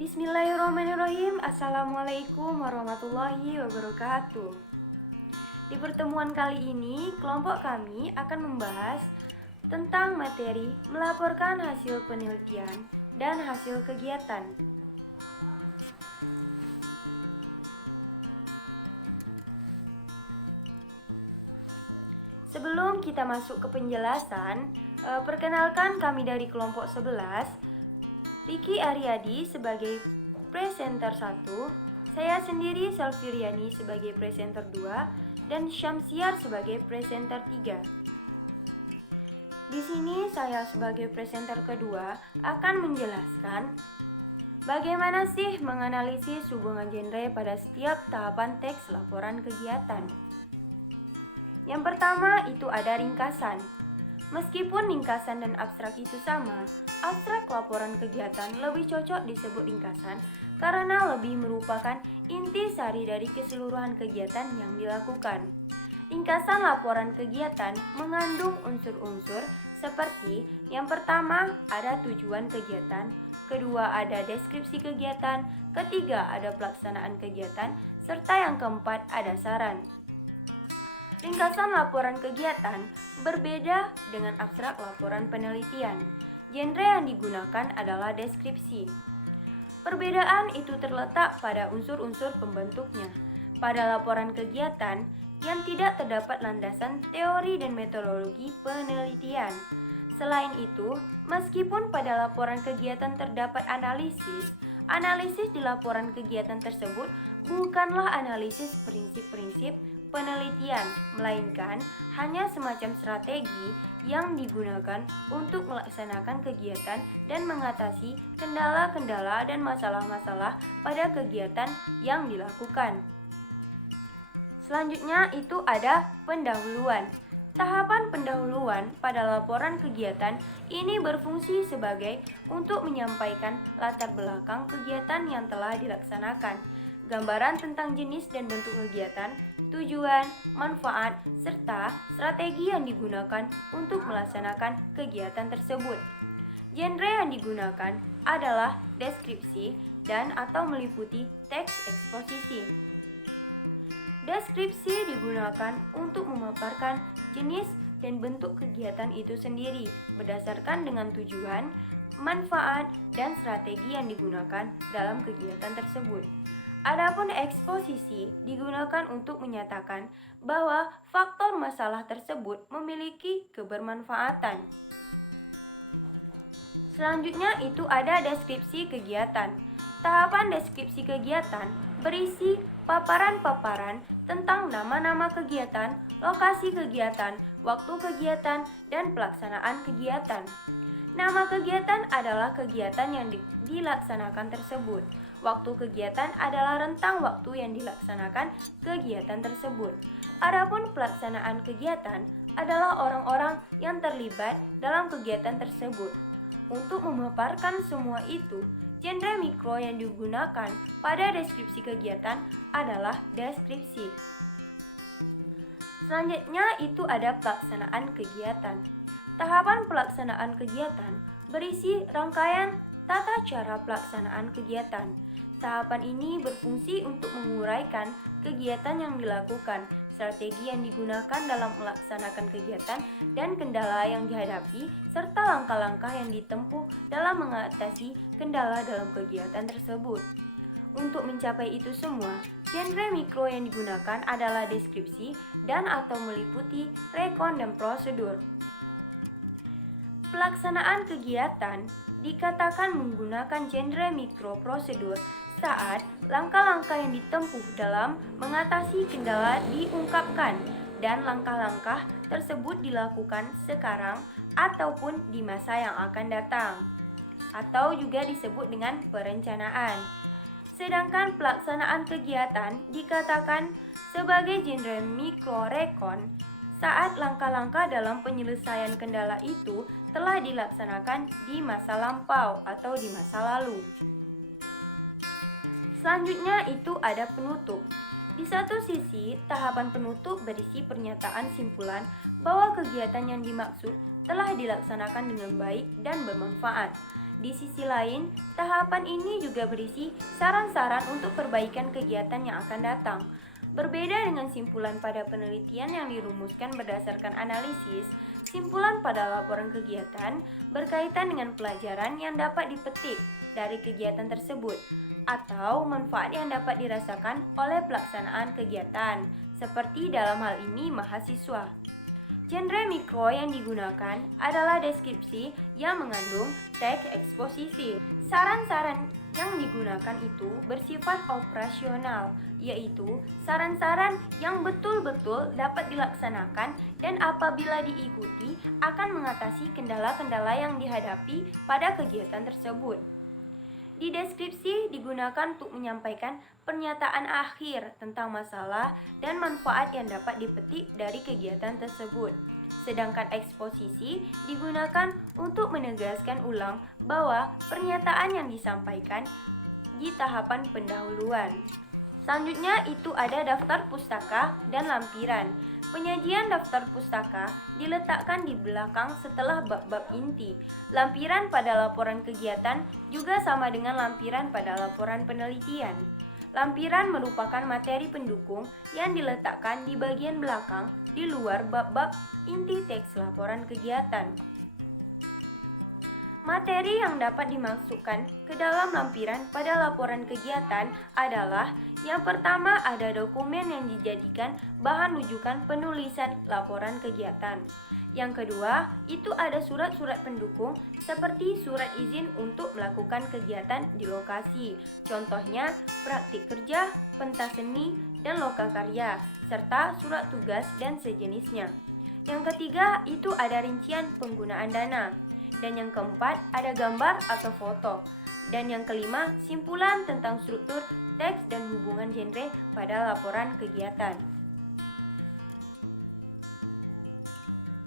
Bismillahirrahmanirrahim. Assalamualaikum warahmatullahi wabarakatuh. Di pertemuan kali ini, kelompok kami akan membahas tentang materi melaporkan hasil penelitian dan hasil kegiatan. Sebelum kita masuk ke penjelasan, perkenalkan kami dari kelompok 11. Ricky Aryadi sebagai presenter 1, saya sendiri Salviriani sebagai presenter 2, dan Syamsiar sebagai presenter 3. Di sini saya sebagai presenter kedua akan menjelaskan bagaimana sih menganalisis hubungan genre pada setiap tahapan teks laporan kegiatan. Yang pertama itu ada ringkasan. Meskipun ringkasan dan abstrak itu sama, abstrak laporan kegiatan lebih cocok disebut ringkasan karena lebih merupakan inti sari dari keseluruhan kegiatan yang dilakukan. Ringkasan laporan kegiatan mengandung unsur-unsur seperti yang pertama ada tujuan kegiatan, kedua ada deskripsi kegiatan, ketiga ada pelaksanaan kegiatan, serta yang keempat ada saran. Ringkasan laporan kegiatan berbeda dengan abstrak laporan penelitian. Genre yang digunakan adalah deskripsi. Perbedaan itu terletak pada unsur-unsur pembentuknya. Pada laporan kegiatan yang tidak terdapat landasan teori dan metodologi penelitian. Selain itu, meskipun pada laporan kegiatan terdapat analisis di laporan kegiatan tersebut bukanlah analisis prinsip-prinsip penelitian, melainkan hanya semacam strategi yang digunakan untuk melaksanakan kegiatan dan mengatasi kendala-kendala dan masalah-masalah pada kegiatan yang dilakukan. Selanjutnya itu ada pendahuluan. Tahapan pendahuluan pada laporan kegiatan ini berfungsi sebagai untuk menyampaikan latar belakang kegiatan yang telah dilaksanakan, gambaran tentang jenis dan bentuk kegiatan, tujuan, manfaat, serta strategi yang digunakan untuk melaksanakan kegiatan tersebut. Genre yang digunakan adalah deskripsi dan atau meliputi teks eksposisi. Deskripsi digunakan untuk memaparkan jenis dan bentuk kegiatan itu sendiri berdasarkan dengan tujuan, manfaat, dan strategi yang digunakan dalam kegiatan tersebut. Adapun eksposisi digunakan untuk menyatakan bahwa faktor masalah tersebut memiliki kebermanfaatan. Selanjutnya itu ada deskripsi kegiatan. Tahapan deskripsi kegiatan berisi paparan-paparan tentang nama-nama kegiatan, lokasi kegiatan, waktu kegiatan, dan pelaksanaan kegiatan. Nama kegiatan adalah kegiatan yang dilaksanakan tersebut. Waktu kegiatan adalah rentang waktu yang dilaksanakan kegiatan tersebut. Adapun pelaksanaan kegiatan adalah orang-orang yang terlibat dalam kegiatan tersebut. Untuk memaparkan semua itu, genre mikro yang digunakan pada deskripsi kegiatan adalah deskripsi. Selanjutnya itu ada pelaksanaan kegiatan. Tahapan pelaksanaan kegiatan berisi rangkaian tata cara pelaksanaan kegiatan. Tahapan ini berfungsi untuk menguraikan kegiatan yang dilakukan, strategi yang digunakan dalam melaksanakan kegiatan, dan kendala yang dihadapi, serta langkah-langkah yang ditempuh dalam mengatasi kendala dalam kegiatan tersebut. Untuk mencapai itu semua, genre mikro yang digunakan adalah deskripsi dan atau meliputi rekon dan prosedur. Pelaksanaan kegiatan dikatakan menggunakan genre mikro prosedur saat langkah-langkah yang ditempuh dalam mengatasi kendala diungkapkan dan langkah-langkah tersebut dilakukan sekarang ataupun di masa yang akan datang, atau juga disebut dengan perencanaan. Sedangkan pelaksanaan kegiatan dikatakan sebagai genre mikro rekon saat langkah-langkah dalam penyelesaian kendala itu telah dilaksanakan di masa lampau atau di masa lalu. Selanjutnya itu ada penutup. Di satu sisi, tahapan penutup berisi pernyataan simpulan bahwa kegiatan yang dimaksud telah dilaksanakan dengan baik dan bermanfaat. Di sisi lain, tahapan ini juga berisi saran-saran untuk perbaikan kegiatan yang akan datang. Berbeda dengan simpulan pada penelitian yang dirumuskan berdasarkan analisis, simpulan pada laporan kegiatan berkaitan dengan pelajaran yang dapat dipetik dari kegiatan tersebut atau manfaat yang dapat dirasakan oleh pelaksanaan kegiatan, seperti dalam hal ini mahasiswa. Genre mikro yang digunakan adalah deskripsi yang mengandung teks eksposisi. Saran-saran yang digunakan itu bersifat operasional, yaitu saran-saran yang betul-betul dapat dilaksanakan dan apabila diikuti akan mengatasi kendala-kendala yang dihadapi pada kegiatan tersebut. Di deskripsi digunakan untuk menyampaikan pernyataan akhir tentang masalah dan manfaat yang dapat dipetik dari kegiatan tersebut. Sedangkan eksposisi digunakan untuk menegaskan ulang bahwa pernyataan yang disampaikan di tahapan pendahuluan. Selanjutnya itu ada daftar pustaka dan lampiran. Penyajian daftar pustaka diletakkan di belakang setelah bab-bab inti. Lampiran pada laporan kegiatan juga sama dengan lampiran pada laporan penelitian. Lampiran merupakan materi pendukung yang diletakkan di bagian belakang di luar bab-bab inti teks laporan kegiatan. Materi yang dapat dimasukkan ke dalam lampiran pada laporan kegiatan adalah yang pertama ada dokumen yang dijadikan bahan rujukan penulisan laporan kegiatan. Yang kedua, itu ada surat-surat pendukung seperti surat izin untuk melakukan kegiatan di lokasi. Contohnya, praktik kerja, pentas seni, dan lokakarya, serta surat tugas dan sejenisnya. Yang ketiga, itu ada rincian penggunaan dana. Dan yang keempat, ada gambar atau foto. Dan yang kelima, simpulan tentang struktur, teks, dan hubungan genre pada laporan kegiatan.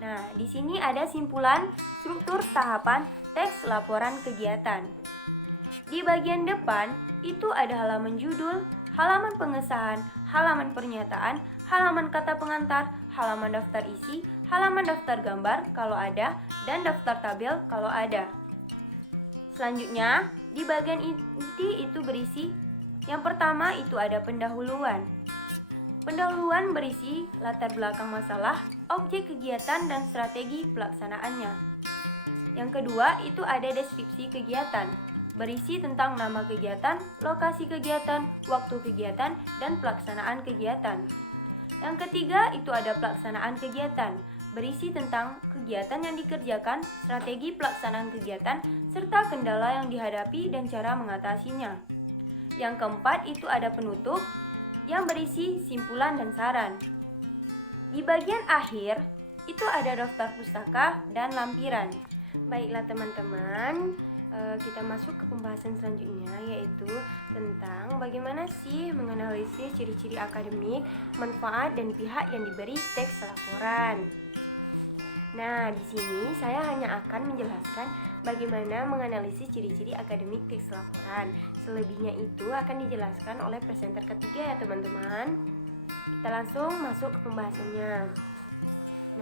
Nah, di sini ada simpulan struktur tahapan teks laporan kegiatan. Di bagian depan, itu ada halaman judul, halaman pengesahan, halaman pernyataan, halaman kata pengantar, halaman daftar isi, halaman daftar gambar kalau ada, dan daftar tabel kalau ada. Selanjutnya, di bagian inti itu berisi yang pertama itu ada pendahuluan. Pendahuluan berisi latar belakang masalah, objek kegiatan, dan strategi pelaksanaannya. Yang kedua itu ada deskripsi kegiatan, berisi tentang nama kegiatan, lokasi kegiatan, waktu kegiatan, dan pelaksanaan kegiatan. Yang ketiga itu ada pelaksanaan kegiatan, berisi tentang kegiatan yang dikerjakan, strategi pelaksanaan kegiatan, serta kendala yang dihadapi dan cara mengatasinya. Yang keempat itu ada penutup yang berisi simpulan dan saran. Di bagian akhir itu ada daftar pustaka dan lampiran. Baiklah teman-teman, kita masuk ke pembahasan selanjutnya, yaitu tentang bagaimana sih menganalisis ciri-ciri akademik, manfaat, dan pihak yang diberi teks laporan. Nah, di sini saya hanya akan menjelaskan bagaimana menganalisis ciri-ciri akademik teks laporan. Selebihnya itu akan dijelaskan oleh presenter ketiga ya teman-teman. Kita langsung masuk ke pembahasannya.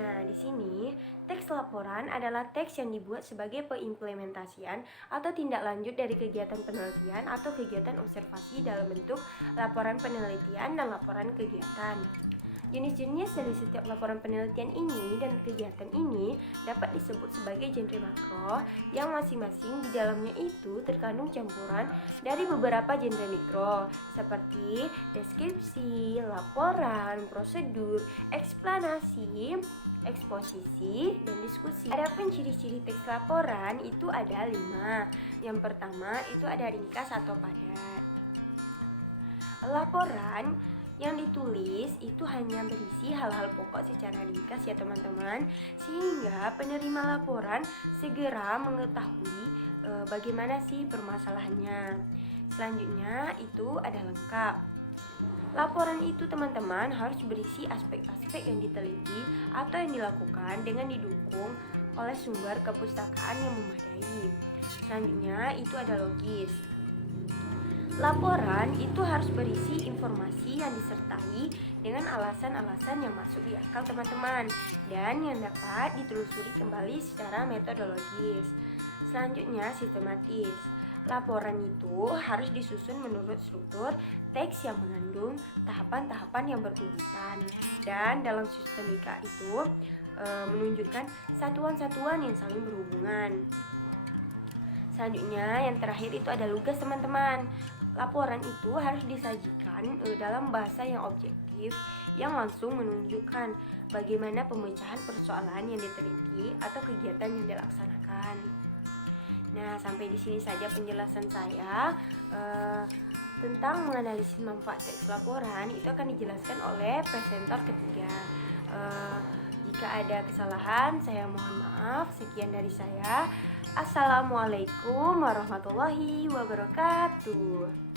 Nah, di sini teks laporan adalah teks yang dibuat sebagai pengimplementasian atau tindak lanjut dari kegiatan penelitian atau kegiatan observasi dalam bentuk laporan penelitian dan laporan kegiatan. Jenis-jenis dari setiap laporan penelitian ini dan kegiatan ini dapat disebut sebagai genre makro yang masing-masing di dalamnya itu terkandung campuran dari beberapa genre mikro seperti deskripsi, laporan, prosedur, eksplanasi, eksposisi, dan diskusi. Adapun ciri-ciri teks laporan itu ada 5. Yang pertama itu ada ringkas atau padat. Laporan yang ditulis itu hanya berisi hal-hal pokok secara ringkas ya teman-teman, sehingga penerima laporan segera mengetahui bagaimana sih permasalahannya. Selanjutnya itu ada lengkap. Laporan itu teman-teman harus berisi aspek-aspek yang diteliti atau yang dilakukan dengan didukung oleh sumber kepustakaan yang memadai. Selanjutnya itu ada logis. Laporan itu harus berisi informasi yang disertai dengan alasan-alasan yang masuk di akal teman-teman dan yang dapat ditelusuri kembali secara metodologis. Selanjutnya, sistematis. Laporan itu harus disusun menurut struktur teks yang mengandung tahapan-tahapan yang berurutan, dan dalam sistemika itu menunjukkan satuan-satuan yang saling berhubungan. Selanjutnya, yang terakhir itu ada lugas, teman-teman. Laporan itu harus disajikan dalam bahasa yang objektif, yang langsung menunjukkan bagaimana pemecahan persoalan yang diteliti atau kegiatan yang dilaksanakan. Nah, sampai di sini saja penjelasan saya tentang menganalisis manfaat teks laporan. Itu akan dijelaskan oleh presenter ketiga. Jika ada kesalahan, saya mohon maaf. Sekian dari saya. Assalamualaikum warahmatullahi wabarakatuh.